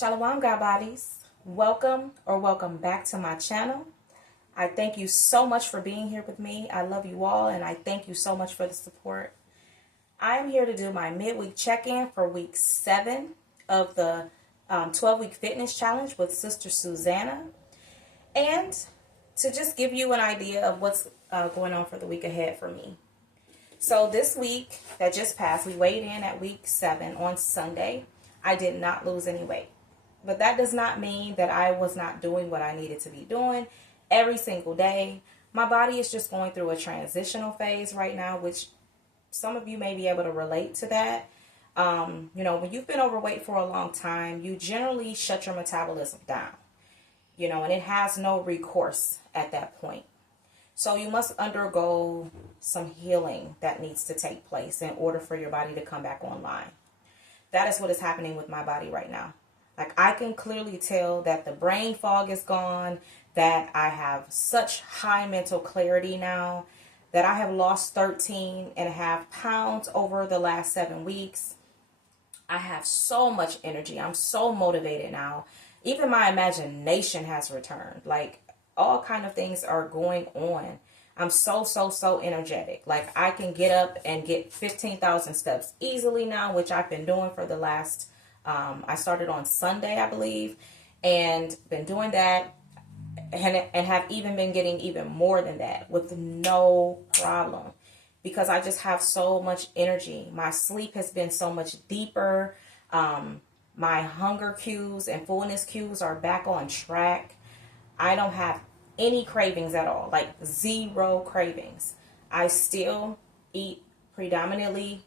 Shalom, God bodies. Welcome back to my channel. I thank you so much for being here with me. I love you all, and I thank you so much for the support. I am here to do my midweek check-in for week 7 of the 12-week fitness challenge with Sister Susanna, and to just give you an idea of what's going on for the week ahead for me. So this week that just passed, we weighed in at week 7 on Sunday. I did not lose any weight. But that does not mean that I was not doing what I needed to be doing every single day. My body is just going through a transitional phase right now, which some of you may be able to relate to that. When you've been overweight for a long time, you generally shut your metabolism down, and it has no recourse at that point. So you must undergo some healing that needs to take place in order for your body to come back online. That is what is happening with my body right now. Like, I can clearly tell that the brain fog is gone, that I have such high mental clarity now, that I have lost 13.5 pounds over the last 7 weeks. I have so much energy. I'm so motivated now. Even my imagination has returned. Like, all kind of things are going on. I'm so energetic. Like, I can get up and get 15,000 steps easily now, which I've been doing for the last I started on Sunday, I believe, and been doing that and have even been getting even more than that with no problem, because I just have so much energy. My sleep has been so much deeper. My hunger cues and fullness cues are back on track. I don't have any cravings at all, like zero cravings. I still eat predominantly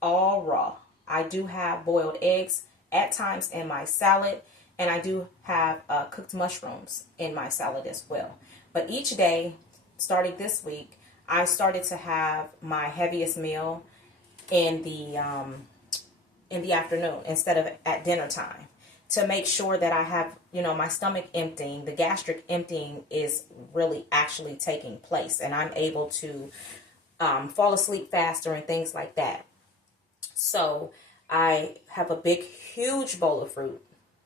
all raw. I do have boiled eggs at times in my salad, and I do have cooked mushrooms in my salad as well. But each day, starting this week, I started to have my heaviest meal in the afternoon instead of at dinner time, to make sure that I have, my stomach emptying, the gastric emptying is really actually taking place, and I'm able to fall asleep faster and things like that. So I have a big, huge bowl of fruit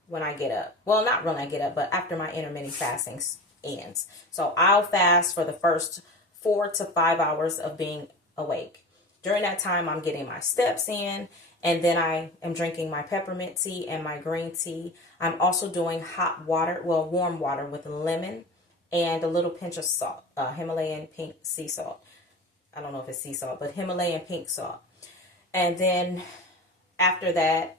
when I get up. Well, not when I get up, but after my intermittent fasting ends. So I'll fast for the first 4 to 5 hours of being awake. During that time, I'm getting my steps in, and then I am drinking my peppermint tea and my green tea. I'm also doing warm water with lemon and a little pinch of salt, Himalayan pink sea salt. I don't know if it's sea salt, but Himalayan pink salt. And then after that,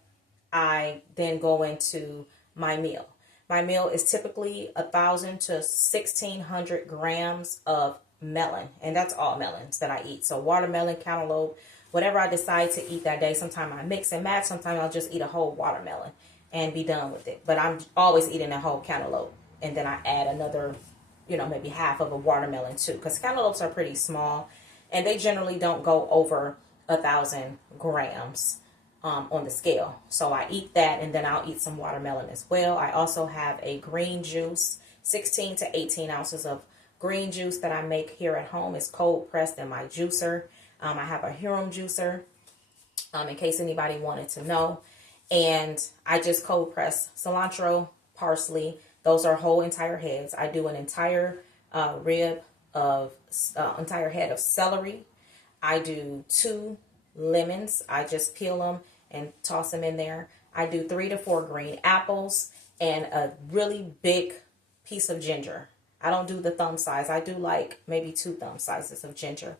I then go into my meal. My meal is typically 1,000 to 1,600 grams of melon, and that's all melons that I eat. So watermelon, cantaloupe, whatever I decide to eat that day. Sometimes I mix and match. Sometimes I'll just eat a whole watermelon and be done with it. But I'm always eating a whole cantaloupe, and then I add another, maybe half of a watermelon too, because cantaloupes are pretty small, and they generally don't go over 1,000 grams on the scale. So I eat that, and then I'll eat some watermelon as well. I also have a green juice, 16 to 18 ounces of green juice that I make here at home. It's cold pressed in my juicer. I have a Huron juicer, in case anybody wanted to know. And I just cold press cilantro, parsley. Those are whole entire heads. I do an entire head of celery. I do 2 lemons. I just peel them and toss them in there. I do 3 to 4 green apples and a really big piece of ginger. I don't do the thumb size. I do like maybe 2 thumb sizes of ginger.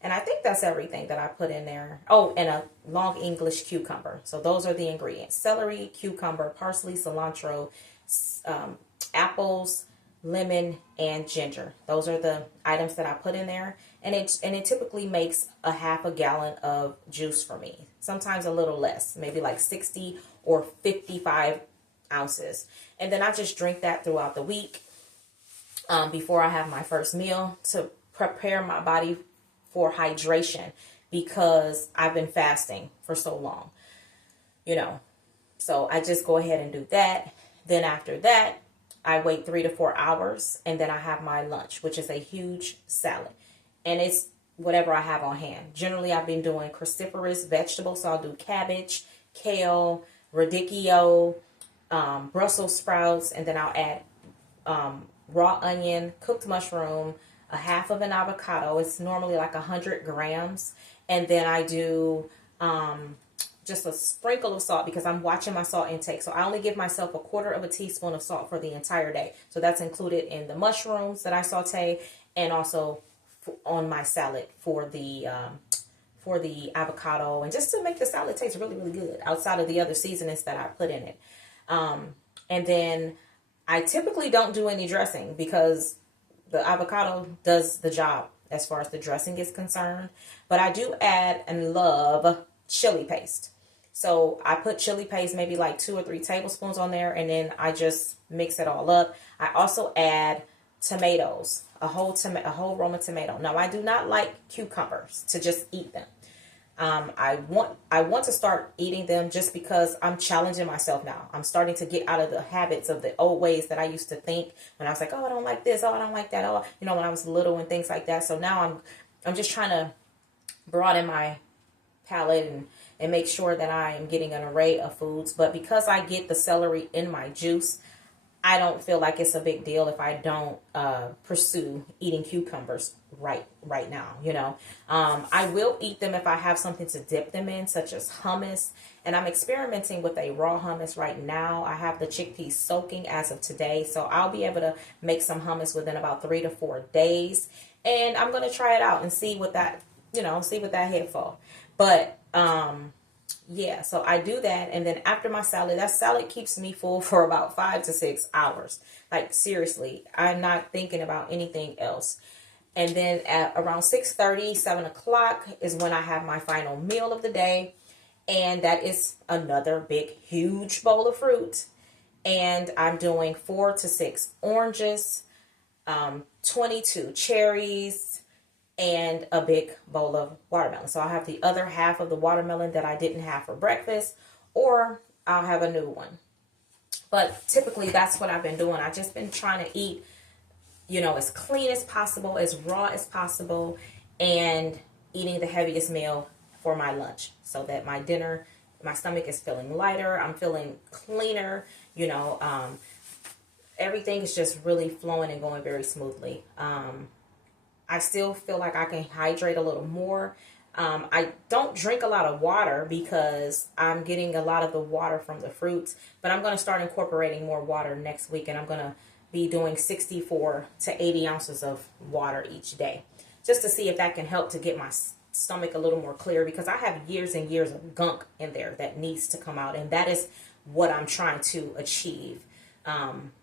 And I think that's everything that I put in there. Oh, and a long English cucumber. So those are the ingredients: celery, cucumber, parsley, cilantro, apples, lemon, and ginger. Those are the items that I put in there. And it typically makes a half a gallon of juice for me. Sometimes a little less, maybe like 60 or 55 ounces. And then I just drink that throughout the week before I have my first meal, to prepare my body for hydration, because I've been fasting for so long, So I just go ahead and do that. Then after that, I wait 3 to 4 hours, and then I have my lunch, which is a huge salad. And it's whatever I have on hand. Generally, I've been doing cruciferous vegetables, so I'll do cabbage, kale, radicchio, Brussels sprouts, and then I'll add raw onion, cooked mushroom, a half of an avocado. It's normally like 100 grams. And then I do just a sprinkle of salt because I'm watching my salt intake. So I only give myself a quarter of a teaspoon of salt for the entire day. So that's included in the mushrooms that I saute and also on my salad for the avocado, and just to make the salad taste really, really good outside of the other seasonings that I put in it. And then I typically don't do any dressing because the avocado does the job as far as the dressing is concerned. But I do add and love chili paste. So I put chili paste, maybe like 2 or 3 tablespoons on there, and then I just mix it all up. I also add tomatoes, a whole Roma tomato. Now I do not like cucumbers to just eat them. I want to start eating them just because I'm challenging myself now. I'm starting to get out of the habits of the old ways that I used to think when I was like, oh, I don't like this, oh, I don't like that, oh, when I was little and things like that. So now I'm just trying to broaden my palate and make sure that I am getting an array of foods. But because I get the celery in my juice, I don't feel like it's a big deal if I don't pursue eating cucumbers right now. I will eat them if I have something to dip them in, such as hummus. And I'm experimenting with a raw hummus right now. I have the chickpeas soaking as of today, so I'll be able to make some hummus within about 3 to 4 days. And I'm going to try it out and see what that head for. But yeah, so I do that, and then after my salad, that salad keeps me full for about 5 to 6 hours. Like, seriously, I'm not thinking about anything else. And then at around 6:30, 7 o'clock is when I have my final meal of the day, and that is another big, huge bowl of fruit. And I'm doing 4 to 6 oranges, 22 cherries, and a big bowl of watermelon. So I'll have the other half of the watermelon that I didn't have for breakfast, or I'll have a new one. But typically that's what I've been doing. I've just been trying to eat, as clean as possible, as raw as possible, and eating the heaviest meal for my lunch so that my dinner, my stomach is feeling lighter. I'm feeling cleaner, everything is just really flowing and going very smoothly. I still feel like I can hydrate a little more. I don't drink a lot of water because I'm getting a lot of the water from the fruits, but I'm going to start incorporating more water next week, and I'm going to be doing 64 to 80 ounces of water each day just to see if that can help to get my stomach a little more clear, because I have years and years of gunk in there that needs to come out, and that is what I'm trying to achieve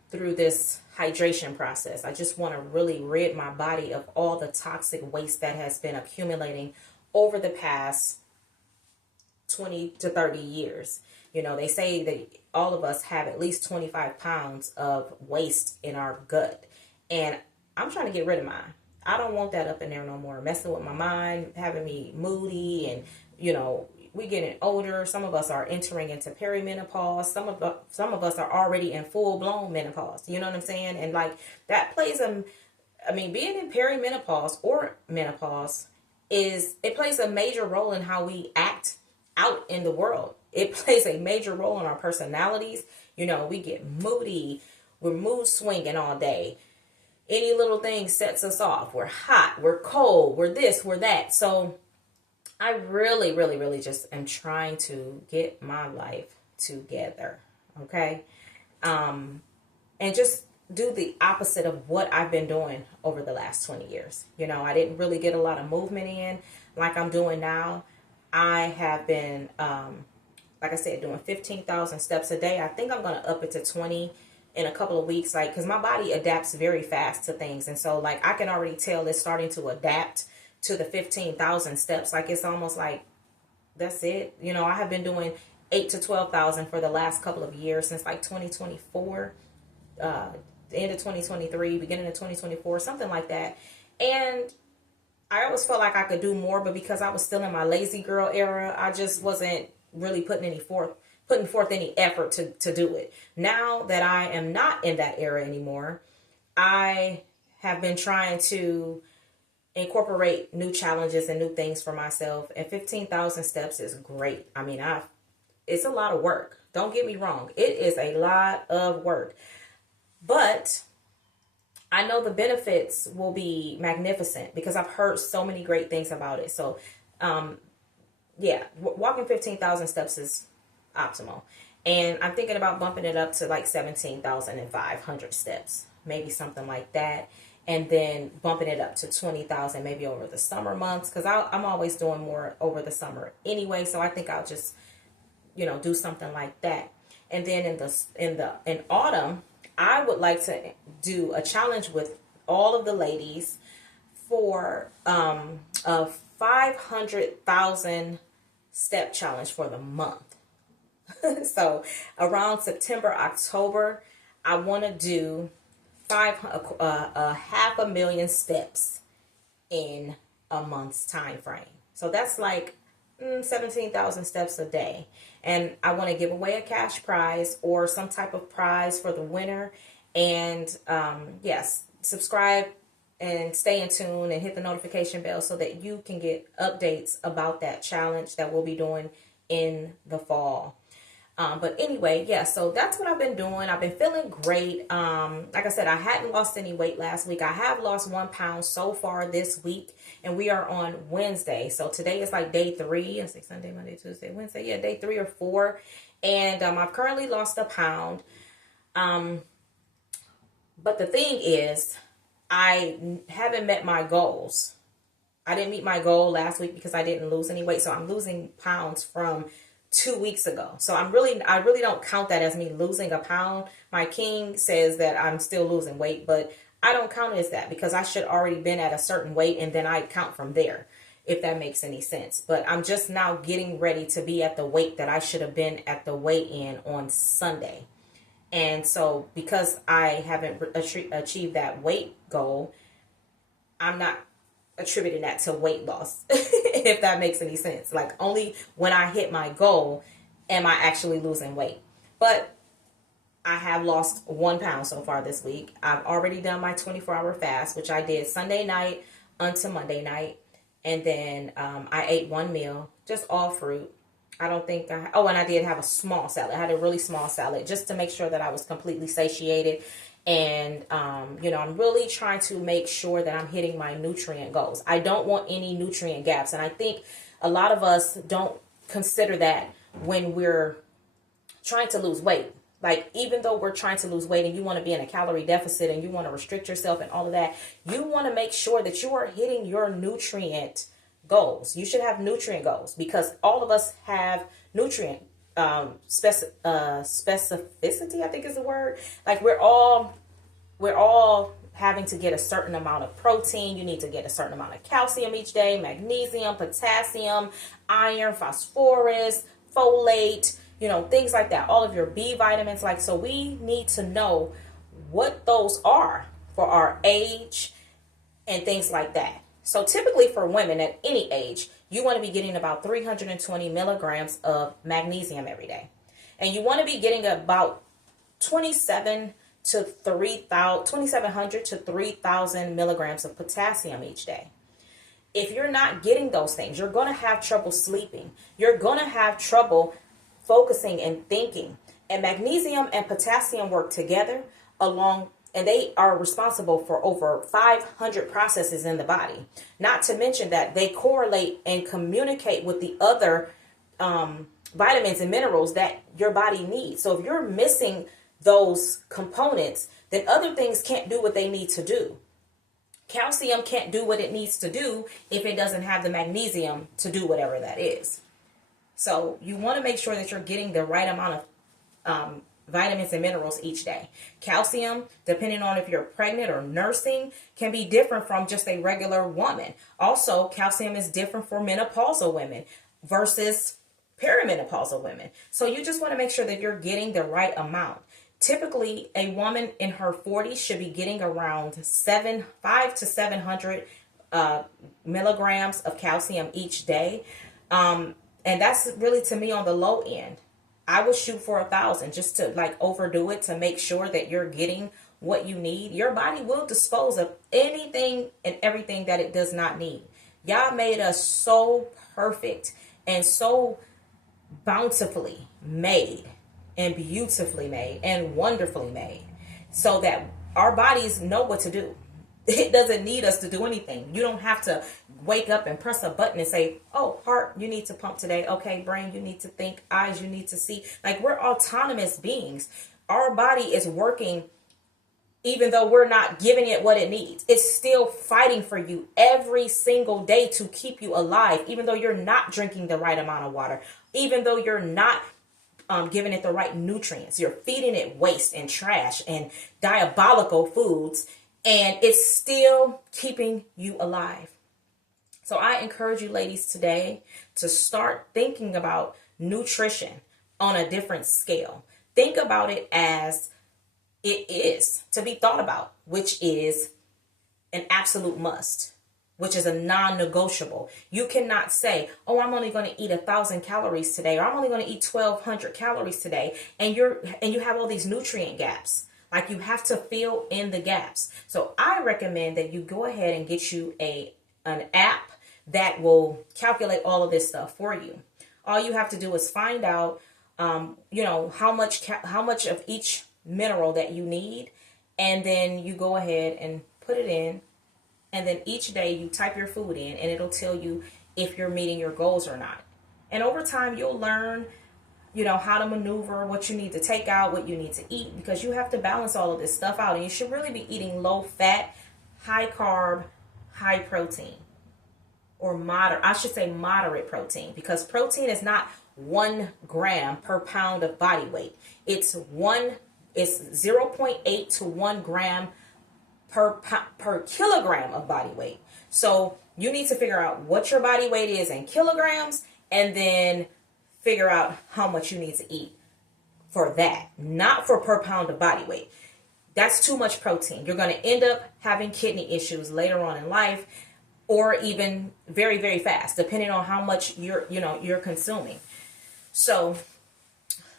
through this hydration process. I just want to really rid my body of all the toxic waste that has been accumulating over the past 20 to 30 years. They say that all of us have at least 25 pounds of waste in our gut, and I'm trying to get rid of mine. I don't want that up in there no more, messing with my mind, having me moody, and we getting older. Some of us are entering into perimenopause. Some of us are already in full-blown menopause. You know what I'm saying? And like that plays being in perimenopause or menopause it plays a major role in how we act out in the world. It plays a major role in our personalities. We get moody. We're mood swinging all day. Any little thing sets us off. We're hot. We're cold. We're this. We're that. So I really, really, really just am trying to get my life together, okay? And just do the opposite of what I've been doing over the last 20 years. I didn't really get a lot of movement in like I'm doing now. I have been, like I said, doing 15,000 steps a day. I think I'm going to up it to 20 in a couple of weeks, because my body adapts very fast to things. And so, I can already tell it's starting to adapt to the 15,000 steps. It's almost like that's it. I have been doing 8 to 12,000 for the last couple of years, since 2024, the end of 2023, beginning of 2024, something like that. And I always felt like I could do more, but because I was still in my lazy girl era, I just wasn't really putting forth any effort to do it. Now that I am not in that era anymore, I have been trying to incorporate new challenges and new things for myself. And 15,000 steps is great. It's a lot of work. Don't get me wrong. It is a lot of work. But I know the benefits will be magnificent because I've heard so many great things about it. So, yeah, walking 15,000 steps is optimal. And I'm thinking about bumping it up to like 17,500 steps, maybe something like that. And then bumping it up to 20,000 maybe over the summer months, because I'm always doing more over the summer anyway. So I think I'll just, do something like that. And then in autumn, I would like to do a challenge with all of the ladies for a 500,000 step challenge for the month. So around September, October, I want to do 500,000 steps in a month's time frame. So that's like 17,000 steps a day. And I want to give away a cash prize or some type of prize for the winner. And yes, subscribe and stay in tune and hit the notification bell so that you can get updates about that challenge that we'll be doing in the fall. But anyway, yeah, so that's what I've been doing. I've been feeling great. Like I said, I hadn't lost any weight last week. I have lost 1 pound so far this week, and we are on Wednesday. So today is like day 3. It's like Sunday, Monday, Tuesday, Wednesday. Yeah, day 3 or 4. And I've currently lost 1 pound. But the thing is, I haven't met my goals. I didn't meet my goal last week because I didn't lose any weight. So I'm losing pounds from 2 weeks ago. So I really don't count that as me losing 1 pound. My king says that I'm still losing weight, but I don't count it as that because I should already been at a certain weight and then I count from there, if that makes any sense. But I'm just now getting ready to be at the weight that I should have been at the weigh-in on Sunday. And so because I haven't achieved that weight goal, I'm not attributing that to weight loss, if that makes any sense. Like only when I hit my goal am I actually losing weight. But I have lost 1 pound so far this week. I've already done my 24-hour fast, which I did Sunday night unto Monday night. And then I ate 1 meal, just all fruit. I don't think and I did have a small salad. I had a really small salad just to make sure that I was completely satiated. And, I'm really trying to make sure that I'm hitting my nutrient goals. I don't want any nutrient gaps. And I think a lot of us don't consider that when we're trying to lose weight. Like, even though we're trying to lose weight and you want to be in a calorie deficit and you want to restrict yourself and all of that, you want to make sure that you are hitting your nutrient goals. You should have nutrient goals because all of us have nutrient specificity, I think is the word. Like we're all having to get a certain amount of protein. You need to get a certain amount of calcium each day, magnesium, potassium, iron, phosphorus, folate, things like that. All of your B vitamins. So we need to know what those are for our age and things like that. So typically for women at any age, you want to be getting about 320 milligrams of magnesium every day. And you want to be getting about 2700 to 3,000 milligrams of potassium each day. If you're not getting those things, you're going to have trouble sleeping. You're going to have trouble focusing and thinking. And magnesium and potassium work together and they are responsible for over 500 processes in the body. Not to mention that they correlate and communicate with the other vitamins and minerals that your body needs. So if you're missing those components, then other things can't do what they need to do. Calcium can't do what it needs to do if it doesn't have the magnesium to do whatever that is. So you want to make sure that you're getting the right amount of vitamins and minerals each day. Calcium, depending on if you're pregnant or nursing, can be different from just a regular woman. Also, calcium is different for menopausal women versus perimenopausal women. So you just want to make sure that you're getting the right amount. Typically, a woman in her 40s should be getting around 500 to 700 milligrams of calcium each day. And that's really, to me, on the low end. I would shoot for 1,000 just to overdo it to make sure that you're getting what you need. Your body will dispose of anything and everything that it does not need. Y'all made us so perfect and so bountifully made and beautifully made and wonderfully made, so that our bodies know what to do. It doesn't need us to do anything. You don't have to wake up and press a button and say, oh, heart, you need to pump today. Okay, brain, you need to think. Eyes, you need to see. Like, we're autonomous beings. Our body is working even though we're not giving it what it needs. It's still fighting for you every single day to keep you alive, even though you're not drinking the right amount of water, even though you're not giving it the right nutrients. You're feeding it waste and trash and diabolical foods, and it's still keeping you alive. So I encourage you ladies today to start thinking about nutrition on a different scale. Think about it as it is to be thought about, which is an absolute must, which is a non-negotiable. You cannot say, oh, I'm only going to eat 1,000 calories today, or I'm only going to eat 1,200 calories today, and you have all these nutrient gaps. Like, you have to fill in the gaps. So I recommend that you go ahead and get you an app that will calculate all of this stuff for you. All you have to do is find out, how much of each mineral that you need, and then you go ahead and put it in, and then each day you type your food in, and it'll tell you if you're meeting your goals or not. And over time you'll learn how to maneuver, what you need to take out, what you need to eat, because you have to balance all of this stuff out. And you should really be eating low fat, high carb, high protein, or moderate protein, because protein is not 1 gram per pound of body weight. It's 0.8 to 1 gram per kilogram of body weight. So you need to figure out what your body weight is in kilograms, and then figure out how much you need to eat for that, not for per pound of body weight. That's too much protein. You're going to end up having kidney issues later on in life, or even very, very fast, depending on how much you're consuming. So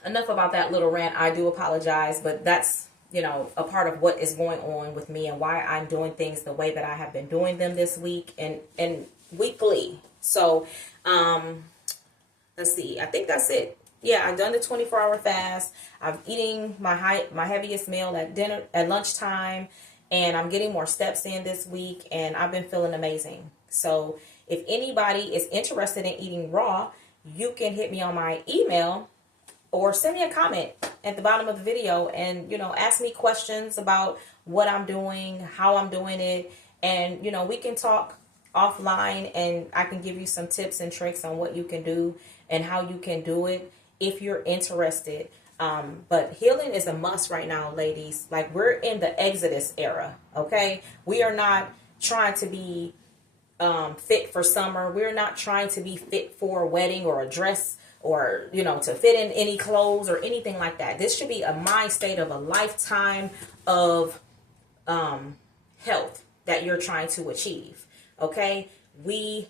enough about that little rant. I do apologize, but that's, a part of what is going on with me and why I'm doing things the way that I have been doing them this week and weekly. So, let's see. I think that's it. Yeah, I've done the 24-hour fast. I'm eating my heaviest meal at lunchtime, and I'm getting more steps in this week, and I've been feeling amazing. So if anybody is interested in eating raw, you can hit me on my email or send me a comment at the bottom of the video and, ask me questions about what I'm doing, how I'm doing it. And, we can talk offline, and I can give you some tips and tricks on what you can do and how you can do it if you're interested. But healing is a must right now, ladies. Like, we're in the Exodus era, okay? We are not trying to be fit for summer. We're not trying to be fit for a wedding or a dress, or, to fit in any clothes or anything like that. This should be a mind state of a lifetime of health that you're trying to achieve, okay? We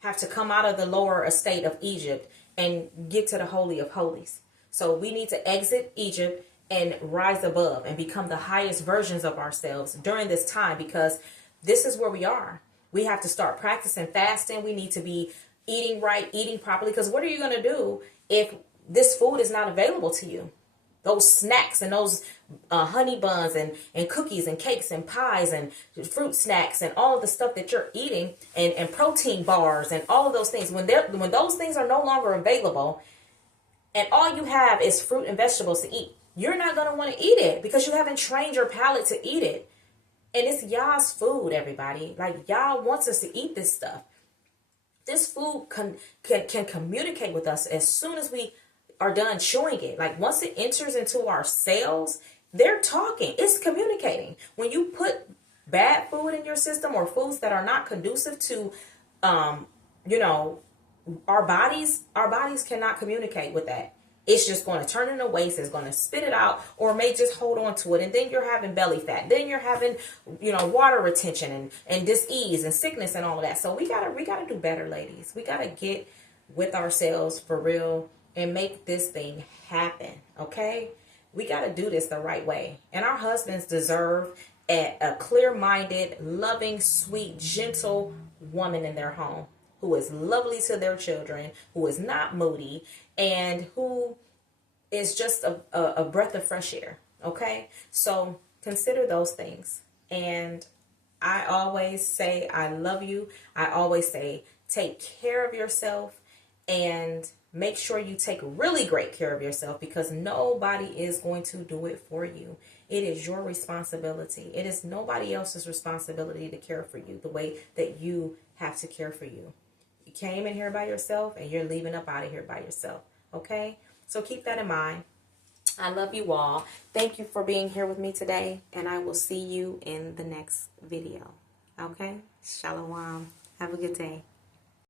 have to come out of the lower estate of Egypt and get to the Holy of Holies. So we need to exit Egypt and rise above and become the highest versions of ourselves during this time, because this is where we are. We have to start practicing fasting. We need to be eating right, eating properly, because what are you going to do if this food is not available to you? Those snacks and those honey buns and cookies and cakes and pies and fruit snacks and all of the stuff that you're eating, and protein bars and all of those things, when those things are no longer available and all you have is fruit and vegetables to eat, you're not going to want to eat it because you haven't trained your palate to eat it. And it's y'all's food, everybody. Like, y'all wants us to eat this stuff. This food can communicate with us as soon as we are done chewing it. Like, once it enters into our cells, they're talking. It's communicating. When you put bad food in your system, or foods that are not conducive to, our bodies cannot communicate with that. It's just going to turn into waste. It's going to spit it out, or may just hold on to it. And then you're having belly fat. Then you're having, water retention and dis-ease and sickness and all of that. So we gotta do better, ladies. We gotta get with ourselves for real and make this thing happen. Okay? We gotta do this the right way. And our husbands deserve a clear-minded, loving, sweet, gentle woman in their home, who is lovely to their children, who is not moody, and who is just a breath of fresh air. Okay, so consider those things. And I always say I love you. I always say take care of yourself, and make sure you take really great care of yourself, because nobody is going to do it for you. It is your responsibility. It is nobody else's responsibility to care for you the way that you have to care for you. You came in here by yourself, and you're leaving up out of here by yourself. Okay? So keep that in mind. I love you all. Thank you for being here with me today, and I will see you in the next video. Okay? Shalom. Have a good day.